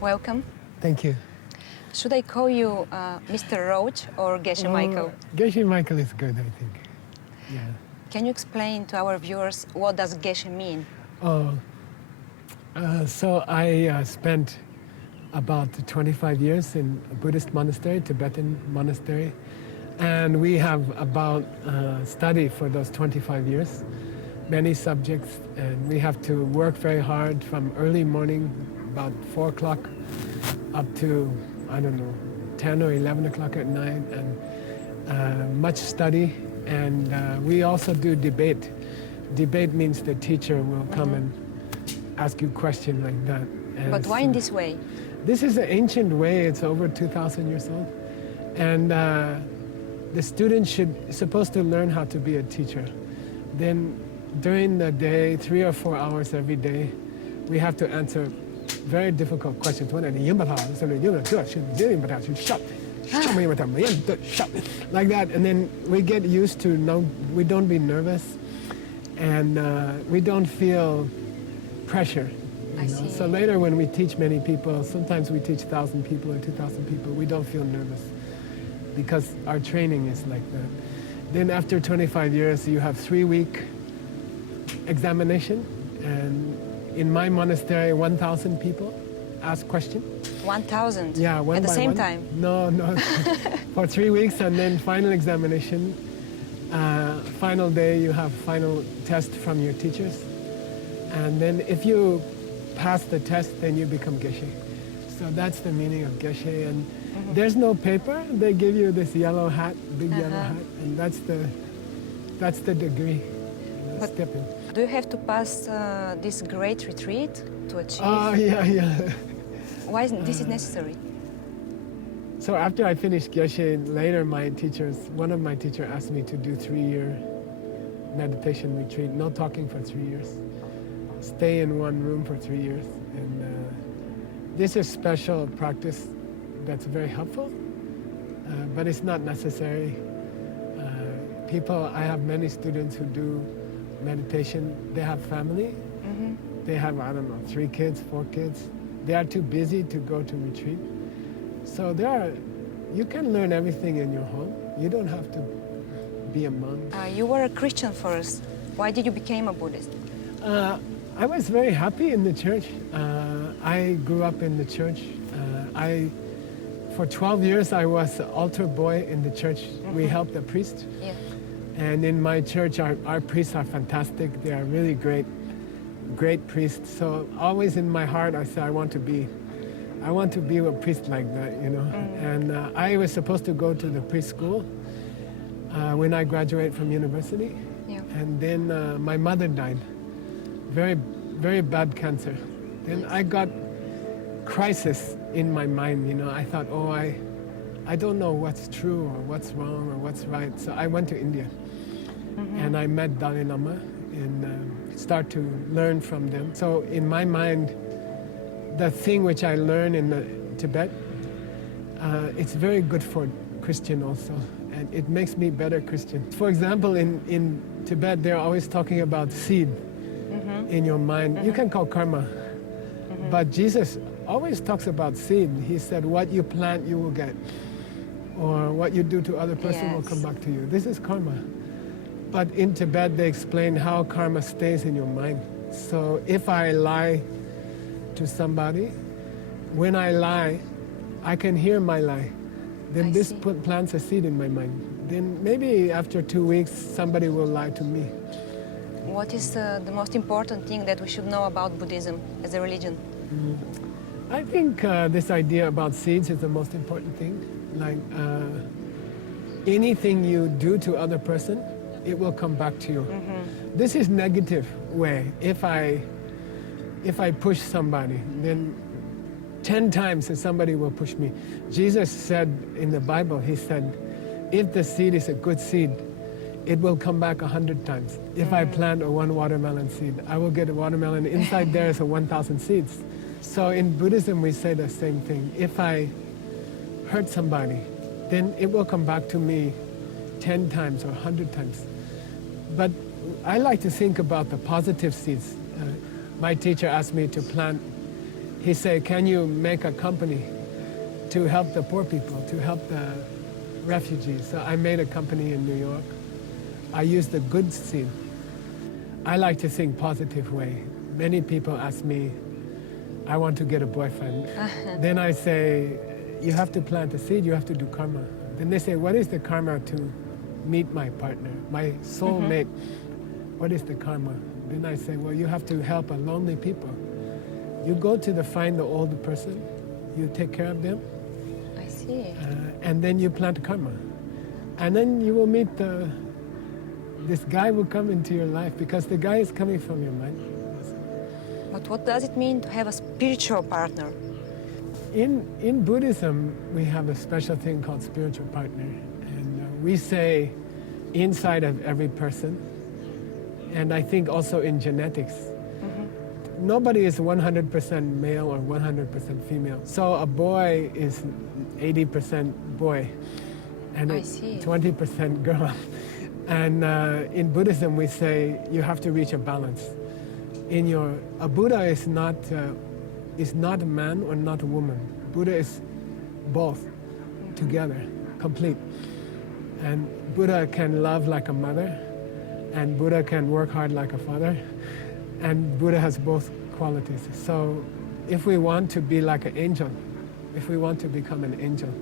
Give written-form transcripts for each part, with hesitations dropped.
Welcome. Thank you. Should I call you Mr. Roach or Gеше Майкъл? Gеше Майкъl is good, I think. Yeah. Can you explain to our viewers what does Gеше mean? So I spent about 25 years in a Buddhist monastery, Tibetan monastery, and we have about studied for those 25 years many subjects, and we have to work very hard from early morning, about 4 o'clock, up to, I don't know, 10 or 11 o'clock at night, and much study. And we also do debate. Debate means the teacher will come and ask you a question like that. And But why in this way? This is an ancient way. It's over 2,000 years old. And the student supposed to learn how to be a teacher. Then during the day, 3 or 4 hours every day, we have to answer very difficult questions. Like that, and then we get used to we don't be nervous, and we don't feel pressure. I see. So later when we teach many people, sometimes we teach 1,000 people or 2,000 people, we don't feel nervous because our training is like that. Then after 25 years, you have 3-week examination, and in my monastery, 1,000 people ask questions. 1,000? Yeah, one at the by same one. time? No, for 3 weeks, and then final examination. Final day, you have final test from your teachers. And then if you pass the test, then you become Geshe. So that's the meaning of Geshe. And there's no paper. They give you this yellow hat, big yellow hat, and that's the degree. But Stepping. do you have to pass this great retreat to achieve? Yeah. Why is this necessary? So after I finished Geshe, later one of my teachers asked me to do 3-year meditation retreat, no talking for 3 years. Stay in one room for 3 years. And this is special practice that's very helpful, but it's not necessary. I have many students who do meditation. They have family. They have, 3 kids, 4 kids. They are too busy to go to retreat. So you can learn everything in your home. You don't have to be a monk. You were a Christian first. Why did you become a Buddhist? I was very happy in the church. I grew up in the church. For 12 years, I was altar boy in the church. We helped the priest. Yeah. And in my church, our priests are fantastic. They are really great priests. So always in my heart, I said, I want to be a priest like that, you know. And I was supposed to go to the priest school when I graduated from university. Yeah. And then my mother died, very, very bad cancer. Then I got crisis in my mind, you know. I thought, I don't know what's true or what's wrong or what's right. So I went to India, and I met Dalai Lama and start to learn from them. So in my mind, the thing which I learned in Tibet, it's very good for Christian also, and it makes me better Christian. For example, in Tibet, they're always talking about seed in your mind. You can call karma, but Jesus always talks about seed. He said, what you plant, you will get, or what you do to other person will come back to you. This is karma. But in Tibet, they explain how karma stays in your mind. So if I lie to somebody, when I lie, I can hear my lie. Then this plants a seed in my mind. Then maybe after 2 weeks, somebody will lie to me. What is the most important thing that we should know about Buddhism as a religion? I think this idea about seeds is the most important thing. Like anything you do to other person, it will come back to you. This is negative way. If I push somebody, then 10 times somebody will push me. Jesus said in the Bible, he said, if the seed is a good seed, it will come back 100 times. If I plant one watermelon seed, I will get a watermelon. Inside there is 1,000 seeds. So in Buddhism, we say the same thing. If I hurt somebody, then it will come back to me 10 times or 100 times. But I like to think about the positive seeds. My teacher asked me to plant he said, can you make a company to help the poor people, to help the refugees? So I made a company in New York. I used the good seed. I like to think positive way. Many people ask me, I want to get a boyfriend. Then I say, you have to plant a seed, you have to do karma. Then they say, what is the karma to meet my partner, my soulmate? What is the karma? Then I say, well, you have to help a lonely people. You go to find the old person, you take care of them, I see. and then you plant karma. And then you will meet this guy will come into your life because the guy is coming from your mind. But what does it mean to have a spiritual partner? In Buddhism, we have a special thing called spiritual partner. And we say inside of every person, and I think also in genetics, nobody is 100% male or 100% female. So a boy is 80% boy and I see. 20% girl. And in Buddhism, we say you have to reach a balance. A Buddha is not a man or not a woman. Buddha is both together, complete. And Buddha can love like a mother, and Buddha can work hard like a father, and Buddha has both qualities. So if we want to be like an angel, if we want to become an angel,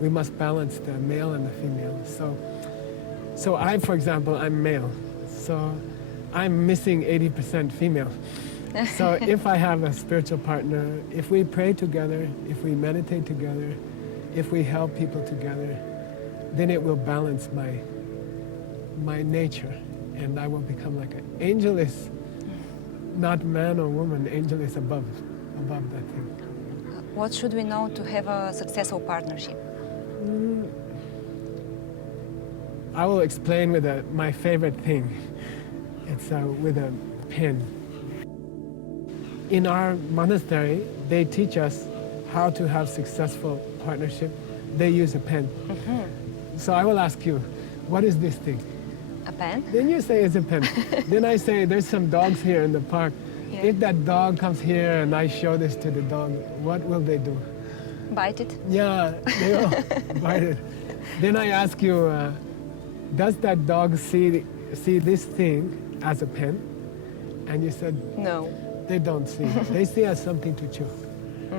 we must balance the male and the female. So I, for example, I'm male. So I'm missing 80% female. So if I have a spiritual partner, if we pray together, if we meditate together, if we help people together, then it will balance my nature, and I will become like an angel. Is not man or woman. Angel is above that thing. What should we know to have a successful partnership? I will explain with my favorite thing. It's with a pen. In our monastery, they teach us how to have successful partnership. They use a pen. So I will ask you, what is this thing? A pen? Then you say it's a pen. Then I say, there's some dogs here in the park. Yeah. If that dog comes here and I show this to the dog, what will they do? Bite it? Yeah, they will bite it. Then I ask you, does that dog see this thing as a pen? And you said, No. they don't see. They see as something to chew.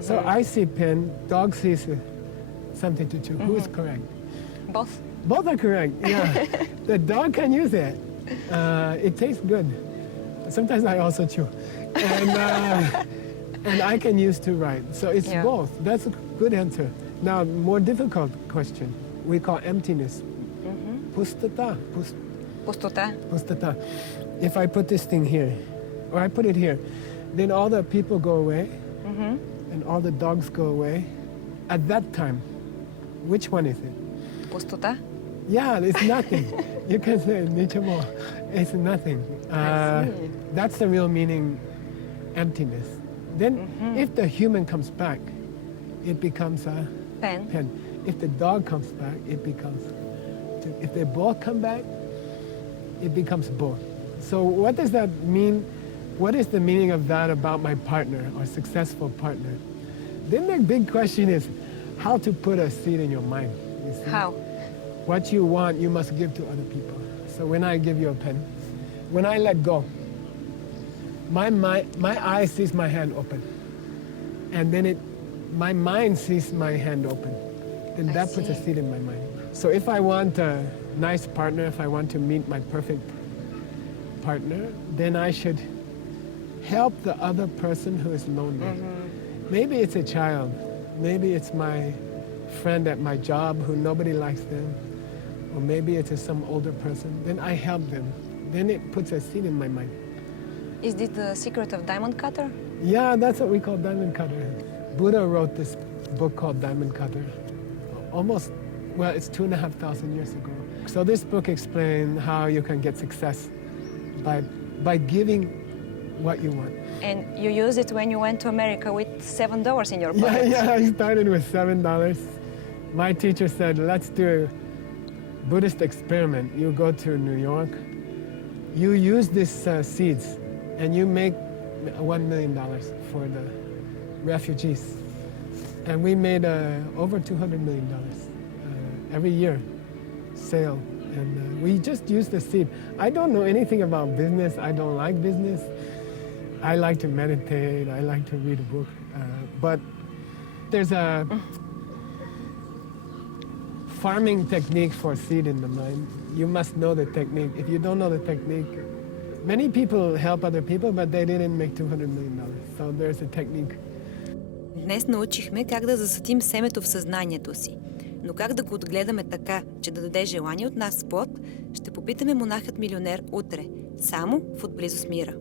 So I see pen, dog sees something to chew. Who is correct? Both? Both are correct, yeah. The dog can use it. It tastes good. Sometimes I also chew. And I can use to write. So it's both. That's a good answer. Now, more difficult question. We call emptiness. Pustata. Пустота? Pustata. If I put this thing here, or I put it here, then all the people go away, and all the dogs go away. At that time, which one is it? Пустота? Yeah, it's nothing. You can say nichamo. It's nothing. I see. That's the real meaning, emptiness. Then, if the human comes back, it becomes a Pen? pen. If the dog comes back, it becomes. If they both come back, it becomes both. So, what does that mean? What is the meaning of that about my partner or successful partner? Then the big question is, how to put a seed in your mind. You see? How? What you want, you must give to other people. So when I give you a pen, when I let go, my eye sees my hand open. And then my mind sees my hand open. And that puts a see. seed in my mind. So if I want a nice partner, if I want to meet my perfect partner, then I should help the other person who is lonely. Maybe it's a child. Maybe it's my friend at my job who nobody likes them. Or maybe it's some older person. Then I help them. Then it puts a seed in my mind. Is this the secret of diamond cutter? Yeah, that's what we call diamond cutter. Buddha wrote this book called Diamond Cutter. Almost, well, it's 2,500 years ago. So this book explains how you can get success by giving what you want. And you used it when you went to America with $7 in your pocket. Yeah, I started with $7. My teacher said, let's do a Buddhist experiment. You go to New York, you use these seeds, and you make $1 million for the refugees. And we made over $200 million every year sale. And we just use the seed. I don't know anything about business. I don't like business. I like to meditate. I like to read a book. But there's a farming technique for seed in the mind. You must know the technique. If you don't know the technique, many people help other people, but they didn't make $200 million. So there's a technique. Днес научихме как да засадим семето в съзнанието си. Но как да го отгледаме така, че да даде желание от нас плод, ще попитаме монахът милионер утре, само в Отблизо с Мира.